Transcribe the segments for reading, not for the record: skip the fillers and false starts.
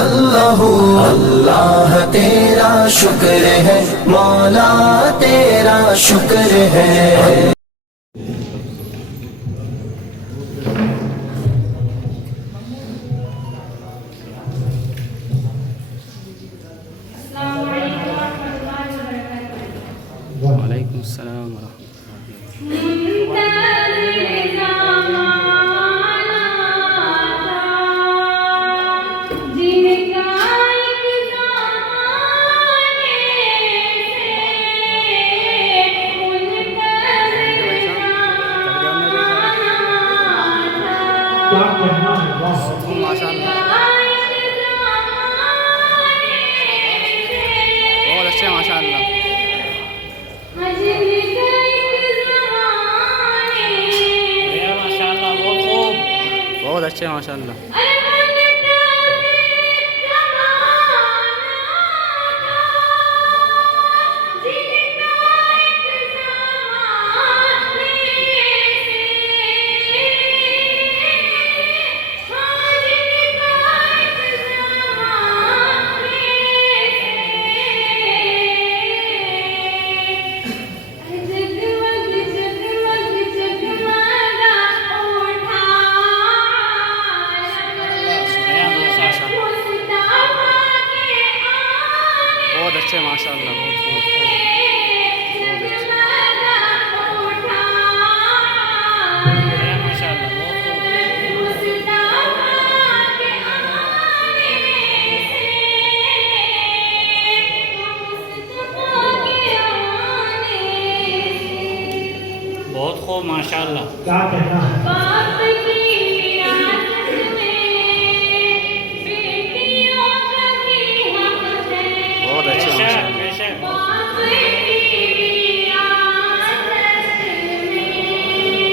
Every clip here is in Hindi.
अल्लाह अल्लाह तेरा शुक्र है, मौला तेरा शुक्र है। वालेकुम अस्सलाम माशाल्लाह, बहुत अच्छे माशाल्लाह, बहुत अच्छे माशाल्लाह। बहुत अच्छे माशाल्लाह, बहुत अच्छे माशाल्लाह, बहुत खूब माशाल्लाह। क्या कहना है? बहुत अच्छे माशाल्लाह, बहुत अच्छे माशाल्लाह,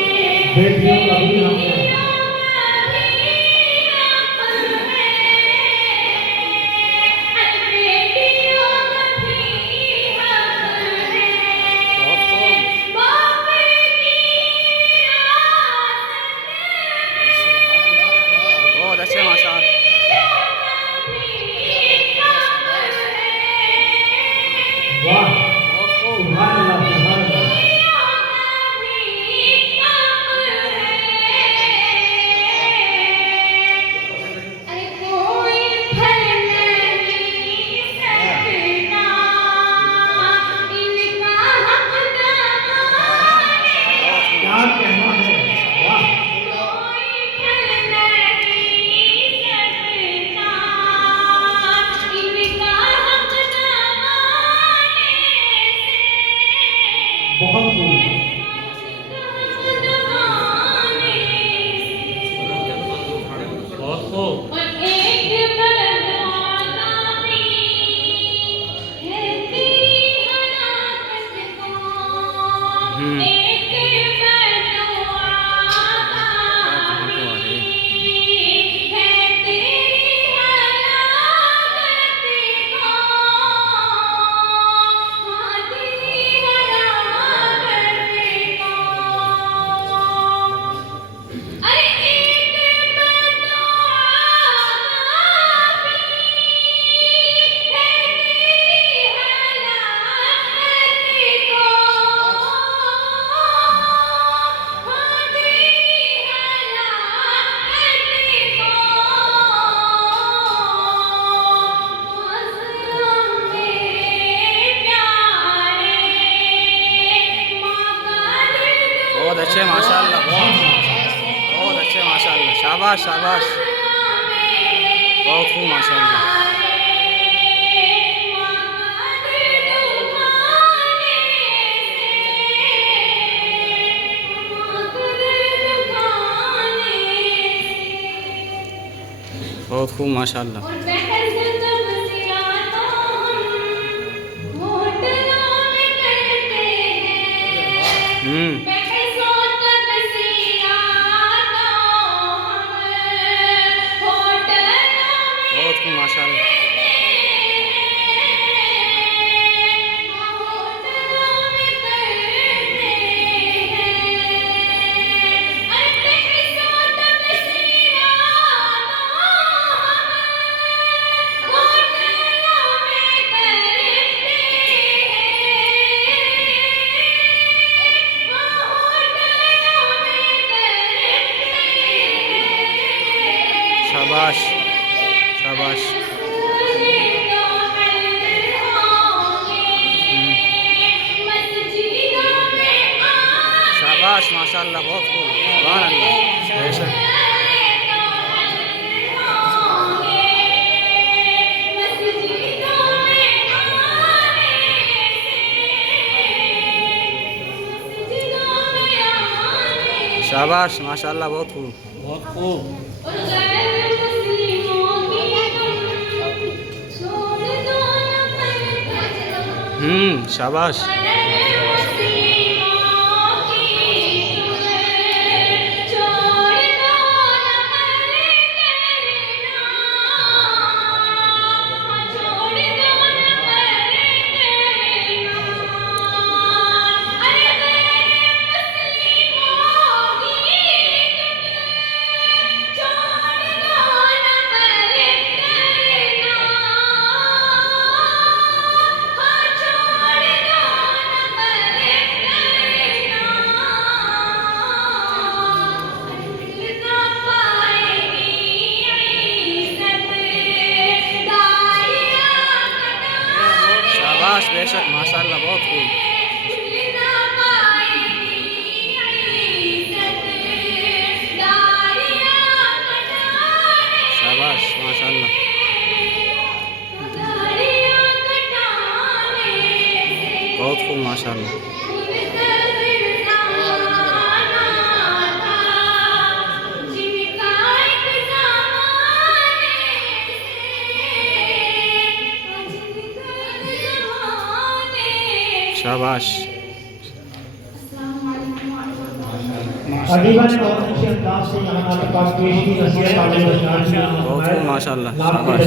बहुत खूब। बहुत अच्छे माशाल्लाह, बहुत अच्छे माशाल्लाह, शाबाश शाबाश, बहुत खूब माशाल्लाह। बहुत खूब माशाल्लाह। बहुत खूब माशाल्लाह, शाबाश। शाबाश माशाल्लाह, बहुत खूब, सुभान अल्लाह, बेशक। शाबाश माशाल्लाह, बहुत खूब, बहुत खूब। शाबाश। बेशक माशाल्लाह, बहुत खूब। शाबाश माशाल्लाह। बहुत खूब माशाल्लाह। शाबाश। बहुत खूब माशाल्लाह, शाबाश।